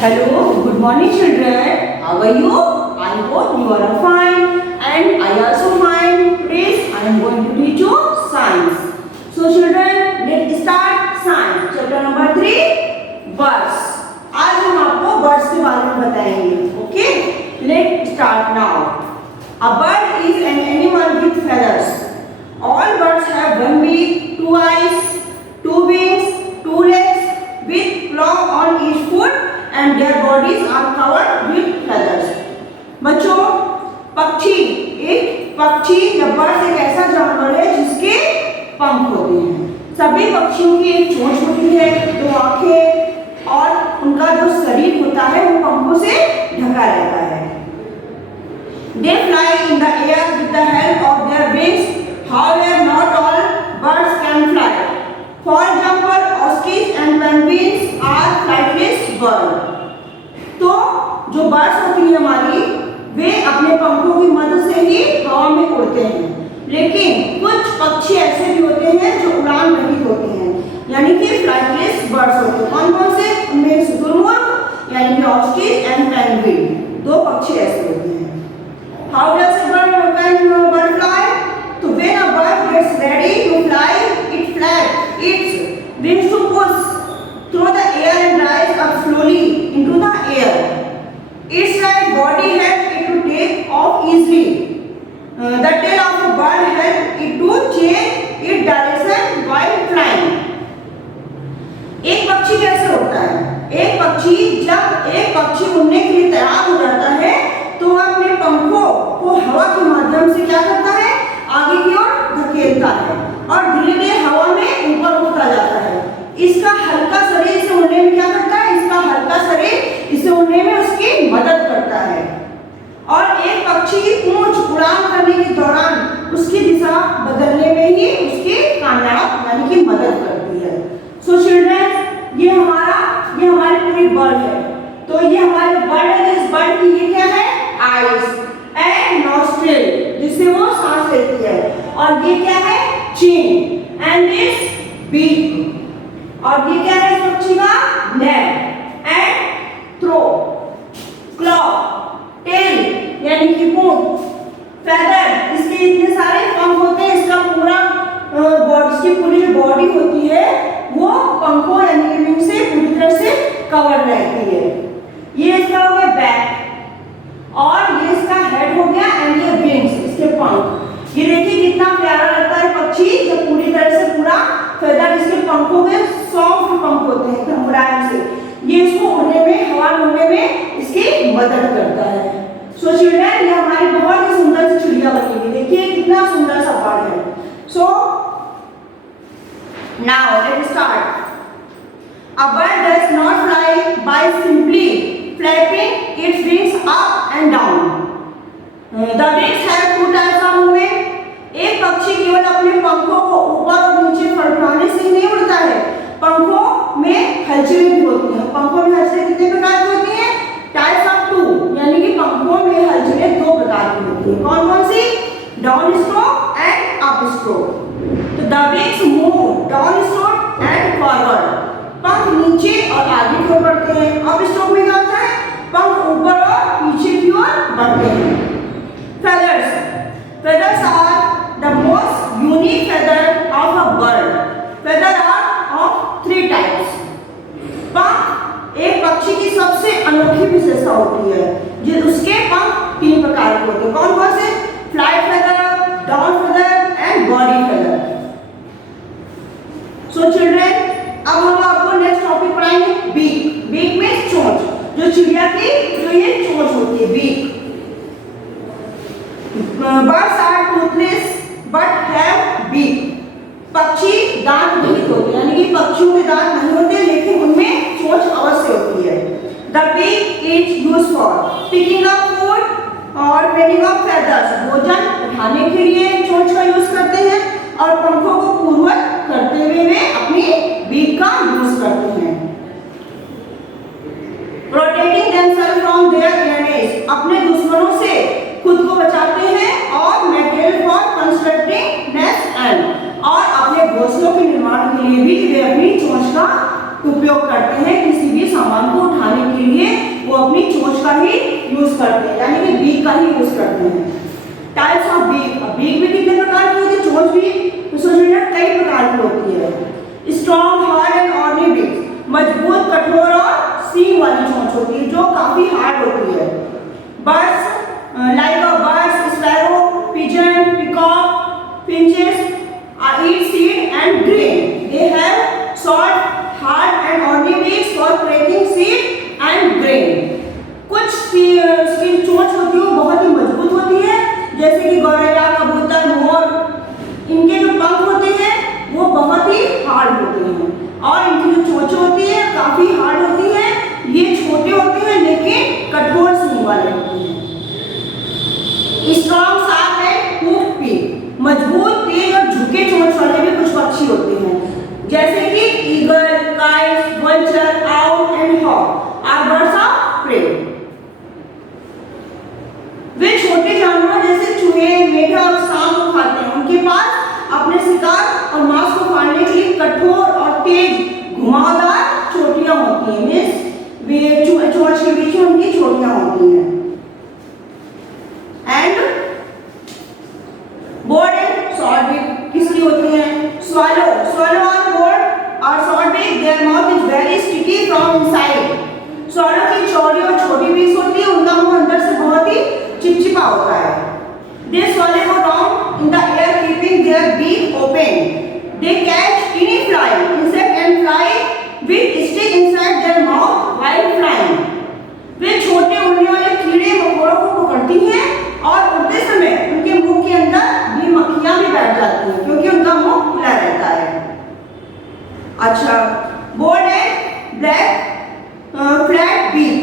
Hello, good morning children. How are you? I hope you are fine and I also fine. Today I am going to teach you science. So children, let's start science. Chapter number 3, birds. आज हम आपको birds के बारे में बताएंगे. Okay? Let's start now. A bird is an animal with feathers. All birds have one beak, two eyes, two wings, two legs with claw on each foot. And their bodies are covered with feathers. बच्चों, पक्षी या bird एक ऐसा जानवर है जिसके पंख होते हैं. सभी पक्षियों की एक चोंच होती है, दो आंखें और उनका जो शरीर होता है वो पंखों से ढका रहता है. They fly in the air with the help of their wings. However, not all birds can fly. For example, ostriches and penguins are flightless birds. तो जो बर्ड्स होती है हमारी, वे अपने पंखों की मदद से ही हवा में उड़ते हैं. लेकिन कुछ पक्षी ऐसे भी होते हैं जो उड़ान रहित होते हैं, यानी कि फ्लाइटलेस बर्ड्स होते हैं. कौन कौन से? उनमें शुतुरमुर्ग यानी कि ऑस्ट्रिच एंड पेंगुइन, दो पक्षी ऐसे होते हैं. How does a bird fly? तो when a bird gets ready to fly, it flaps its wings to push through the air and rise up slowly into the air. Its right body helps it to take off easily. The tail of the bird helps it to change its direction while flying. एक पक्षी कैसे होता है? जब एक पक्षी उड़ने के लिए तैयार हो जाता है तो वह अपने पंखों को हवा के माध्यम से क्या करता है? आगे की ओर धकेलता है और धीरे धीरे हवा में ऊपर उठता जाता है. इसका हल्का शरीर इसे उड़ने में क्या करता है? इसका हल्का शरीर इसे उड़ने में उसकी मदद करता है. और एक पक्षी की पूंछ उड़ान करने के दौरान उसकी दिशा बदलने में ही उसकी कामयाब यानी कि मदद करती है. सो चिल्ड्रन, ये हमारी पूरी बर्ड है. तो ये हमारी बर्ड है. इस बर्ड की ये क्या है? आईज एंड नॉस्ट्रिल, जिससे वो सांस लेती है. और ये क्या है? Chin and this beak. और ये क्या है इस पक्षी का? Neck and throat, claw, tail यानी कि पूंछ, फेदर, इसके इतने सारे पंख होते हैं. इसका पूरा इसकी पूरी जो बॉडी होती है वो पंखों यानी कि विंग से पूरी तरह से कवर रहती है. ये इसका हो गया बैक और ये इसका हेड हो गया एंड ये विंग्स, इसके पंख. ये देखिए कितना प्यारा लगता है पक्षी जब पूरी तरह से पूरा फेदर इसके पंखों के सॉफ्ट पंख होते हैं एकदम मुलायम से. ये इसको उड़ने में, हवा में उड़ने में इसकी मदद करता है. सो चिल्ड्रन, ये हमारी बहुत ही सुंदर सी चिड़िया बनी हुई. देखिए कितना सुंदर सा बर्ड है. So now let's start. A bird does not fly by simply flapping its wings up and down. The wings have two types of movement. एक पक्षी केवल अपने पंखों को ऊपर और नीचे फड़फड़ाने से नहीं उड़ता है, पंखों में हलचलें भी होती हैं. पंखों में हलचलें कितने प्रकार की होती हैं? टाइप्स ऑफ 2, यानी कि पंखों में हलचलें 2 प्रकार की होती हैं. कौन कौन सी? Down stroke and up stroke. तो the wings move down stroke and forward. पंख नीचे और आगे की ओर बढ़ते हैं. अप स्ट्रोक में क्या होता है? पंख ऊपर और पीछे की ओर बढ़ते हैं. Feathers are the most unique feather of a bird. Feathers are of 3 types. पंख एक पक्षी की सबसे अनोखी विशेषता होती है, जो उसके पंख 3 प्रकार के होते हैं. कौन कौन से? Flight feather, down feather and body feather. So children, अब हम आपको नेक्स्ट टॉपिक पढ़ाएंगे बीक. बीक में चोंच, जो चिड़िया की जो ये चोंच होती है, beak. Birds are toothless but have beak. पक्षी दांत रहित होते हैं, यानी कि पक्षियों के दांत नहीं होते लेकिन उनमें चोंच अवश्य होती है. The beak is used for picking up food और bending of feathers. भोजन उठाने के लिए चोंच का यूज करते हैं और पंखों को पूर्ववत करते हुए वे अपनी बीक का यूज करते हैं. Protecting themselves from their enemies. अपने दुश्मनों से खुद को बचाते हैं और material for constructing nest and, और अपने घोंसलों के निर्माण के लिए भी वे अपनी चोंच का का उपयोग करते हैं। किसी भी सामान को उठाने के लिए वो अपनी चोंच का ही यूज करते हैं, यानी कि बीक का ही यूज करते हैं। टाइप्स ऑफ बीक, अब बीक भी कितने प्रकार की होती है, चोंच भी कई प्रकार की होती है। Strong, hard and ordinary beak, मजबूत, कठोर और सींग वाली चोंच होती है जो काफी हार्ड होती है। Birds like a bird's, sparrow, pigeon, peacock, finches eat seed and grain. They have short, hard and ordinary beaks for cracking seed and grain. कुछ की चोंच होती है वो बहुत ही मजबूत होती है, जैसे कि गौरैया, कबूतर, मोर, इनके जो पंख होते हैं वो बहुत ही हार्ड होते हैं और इनकी जो चोंच होती है काफी हार्ड होती है। ये छोटे होते हैं लेकिन कठोर सींग वाले होते हैं। Strong, sharp and hooked beak, मजबूत, तेज और झुके चोंच वाले भी कुछ पक्षी होते हैं, जैसे कि eagle, kites, vulture, owl and hawk are birds of prey. वे छोटे जानवर जैसे चूहे, मेढक और सांप को खाते हैं। उनके पास अपने शिकार और मांस को फाड़ने के लिए कठोर और तेज घुमावदार चोटियां होती हैं। मीन्स वे चोंच के बीच में उनकी चोटियां होती हैं। And broad and short beak किसकी होती हैं? swallow और board और short beak, their mouth is very sticky from inside. swallow की चौड़ी और छोटी बीक होती है, उनका मुंह अंदर से बहुत ही चिपचिपा होता है। They swallow around in the air keeping their beak open. They catch any fly, insect and fly with stick inside their mouth while flying. वे छोटे उड़ने वाले कीड़े मकोड़ों को पकड़ती हैं और उड़ते समय उनके मुंह के अंदर भी मक्खियां भी बैठ जाती हैं क्योंकि उनका मुंह खुला रहता है। अच्छा, broad and black flat beak,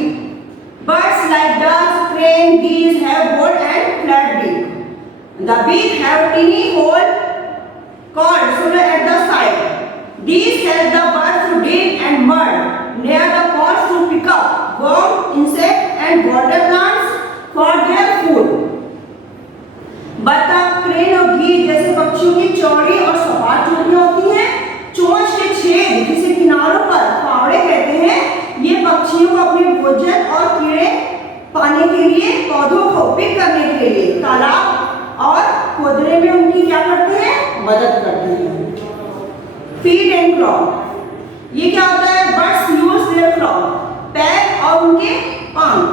birds like ducks, crane, geese have board and flat beak. The beak have tiny hole called sulla at the side. These help the birds to dig and mud near the pods to pick up worms, insects and water plants for their food. बतख, crane और गीज जैसे पक्षियों की चौड़ी और सपाट चोटियां होती हैं। चोंच के छेद जिसे किनारों पर फावड़े कहते हैं, ये पक्षियों को अपने भोजन और कीड़े पाने के लिए, पौधों को पिक करने के लिए तालाब और खोदने में उनकी क्या करते हैं? मदद करते हैं। फीड एंड क्लॉ, ये क्या होता है? बर्ड्स यूज देयर क्लॉ, पैर और उनके पंख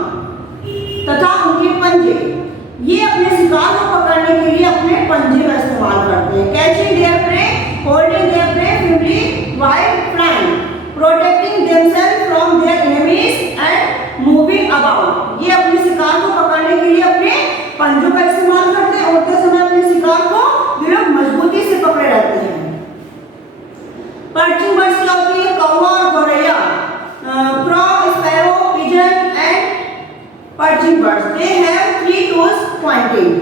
तथा उनके पंजे, ये अपने शिकार को पकड़ने के लिए अपने पंजे का इस्तेमाल करते हैं। Catching there pray, holding there pray firmly while flying, protecting themselves from their enemies and moving about. ये अपने शिकार को पकड़ने के लिए अपने पंजों का इस्तेमाल करते हैं। उड़ते समय अपने शिकार को ये लोग मजबूती से पकड़े रहते हैं। पर्चिंग बर्ड्स क्या होती है? कौवा और गौरैया, crow, sparrow, pigeon and perching birds, they have 3 toes pointing.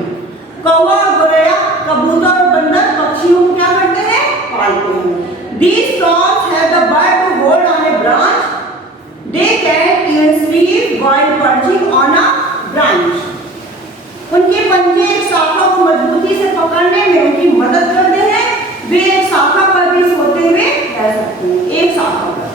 कौवा और गौरैया, कबूतर और बंदर पक्षियों को क्या करते हैं? पालते हैं। These frogs have the bird to hold on a branch. They can even sleep while perching on a branch. उनके पंजे एक शाखा को मजबूती से पकड़ने में उनकी मदद करते हैं। वे एक शाखा पर भी सोते हुए रह सकते हैं, एक शाखा पर।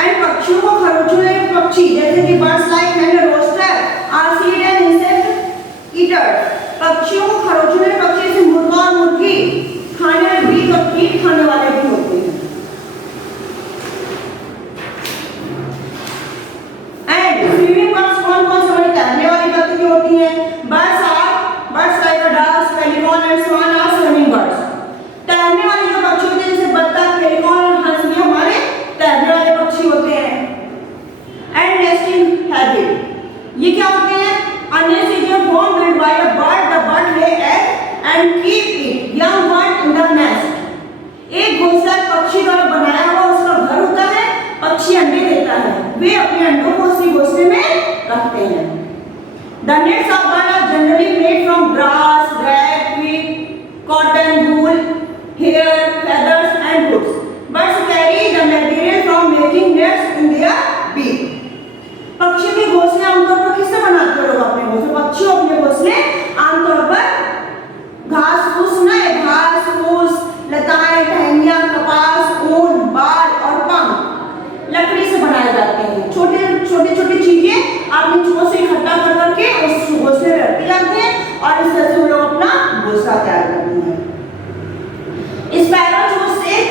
एंड पक्षियों को खरोंचने पक्षी जैसे कि birds like and rooster are seed and insect eaters, पक्षियों को खरोंचने पक्षी जैसे मुर्गा और मुर्गी खाने बीज और कीट खाने वाले भी होते हैं। एंड स्विमिंग बर्ड्स कौन कौन से? तैरने वाली बतखें होती हैं। Birds like ducks, pelican and swan are swimming birds. तैरने वाली जो पक्षी होते हैं जैसे बतख, पेलिकॉन और हंस, ये हमारे तैरने वाले पक्षी होते हैं। एंड नेस्टिंग हैबिट, ये क्या होते हैं? A nest is a home built by a bird. The bird lay egg and keep it young one in the nest. एक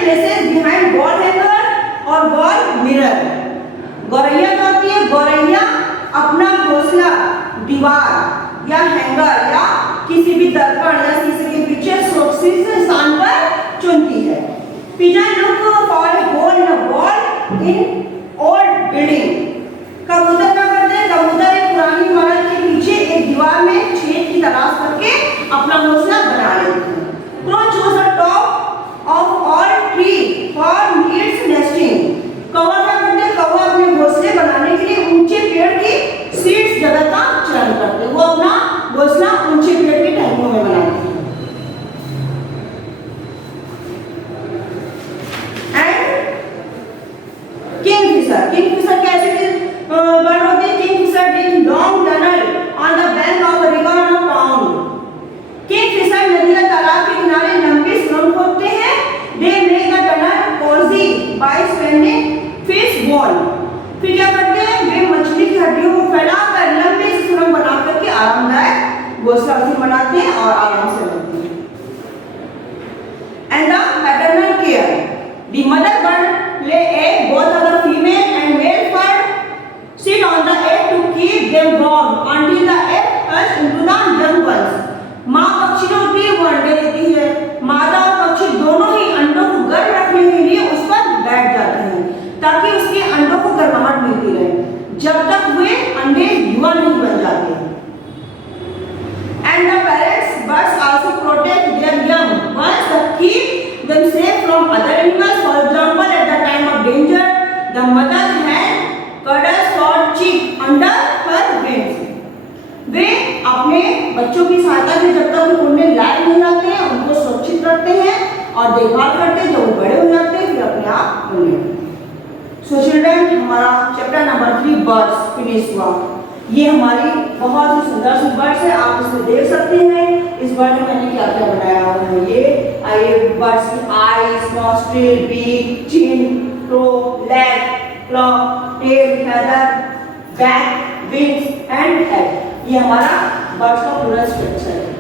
प्लेसेस बिहाइंड वॉल हैंगर और वॉल मिरर। गौरैया क्या होती है? गौरैया अपना घोंसला दीवार या हैंगर या किसी भी दर्पण या शीशे के पीछे सुरक्षित स्थान पर चुनती है। Pigeon look for a hole in a wall in old building. कबूतर क्या करते हैं? कबूतर एक पुरानी इमारत के पीछे एक दीवार में छेद की तलाश करके अपना घोंसला बना लेते हैं। Crow chose the top of all tree for its nesting। कौवा क्या करते हैं? कौवा अपने घोंसले बनाने के लिए ऊंचे पेड़ की सीड्स जगह का चयन करते हैं। वो अपना घोंसला ऊंचे पेड़ की टहनियों में बनाते हैं। And kingfisher. किंगफिशर कैसे बर्ड होते हैं? Kingfisher dig long tunnel on the bank of a river on a pond. Kingfisher नदी या तालाब के किनारे लंबे सुरंग खोदते हैं। They make the tunnel cosy by spending fish ball. फिर क्या करते हैं? वे मछली की हड्डियों को फैलाकर लंबे सुरंग बना करके आरामदायक घोंसला बनाते हैं और आराम से रहते हैं। And the paternal care. The mother bird lay egg, both of the female and male bird sit on the egg to keep them warm until the egg hatch into the young ones। माँ पक्षी जो होती है वो अंडे देती है। मादा और पक्षी दोनों ही अंडों को गर्म रखने के लिए उस पर बैठ जाते हैं ताकि उसके अंडों को गर्माहट मिलती रहे जब तक वे अंडे युवा नहीं बन जाते। And the parents birds also protect their young ones to keep them safe from other animals। For example, at the time of danger, the mother hen cuddles for chick under her wings। वे अपने बच्चों की सहायता से जब तक उनमें लायक नहीं आते हैं उनको सुरक्षित रखते हैं और देखभाल करते हैं। जब वो बड़े हो जाते हैं फिर अपने आप उन्हें। सो चिल्ड्रन, हमारा चैप्टर नंबर 3 बर्ड्स फिनिश हुआ। ये हमारी बहुत ही सुंदर सी बर्ड्स है, आप इसमें देख सकते हैं। इस बर्ड में मैंने क्या क्या बनाया हुआ है। ये बर्ड्स की eyes, nostril, beak, chin, crown, leg, claw, tail, feather, back, wings and head. ये हमारा बर्ड्स का पूरा स्ट्रक्चर है।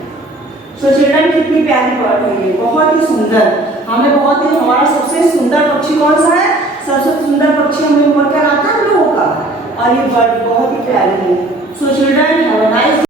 सो चिल्ड्रन, कितनी प्यारी बर्ड है ये, बहुत ही सुंदर। हमारा सबसे सुंदर पक्षी कौन सा है? सबसे सुंदर पक्षी हमें ऊपर क्या आता है? लोहा का। और ये बर्ड बहुत ही प्यारी है। So children, have a nice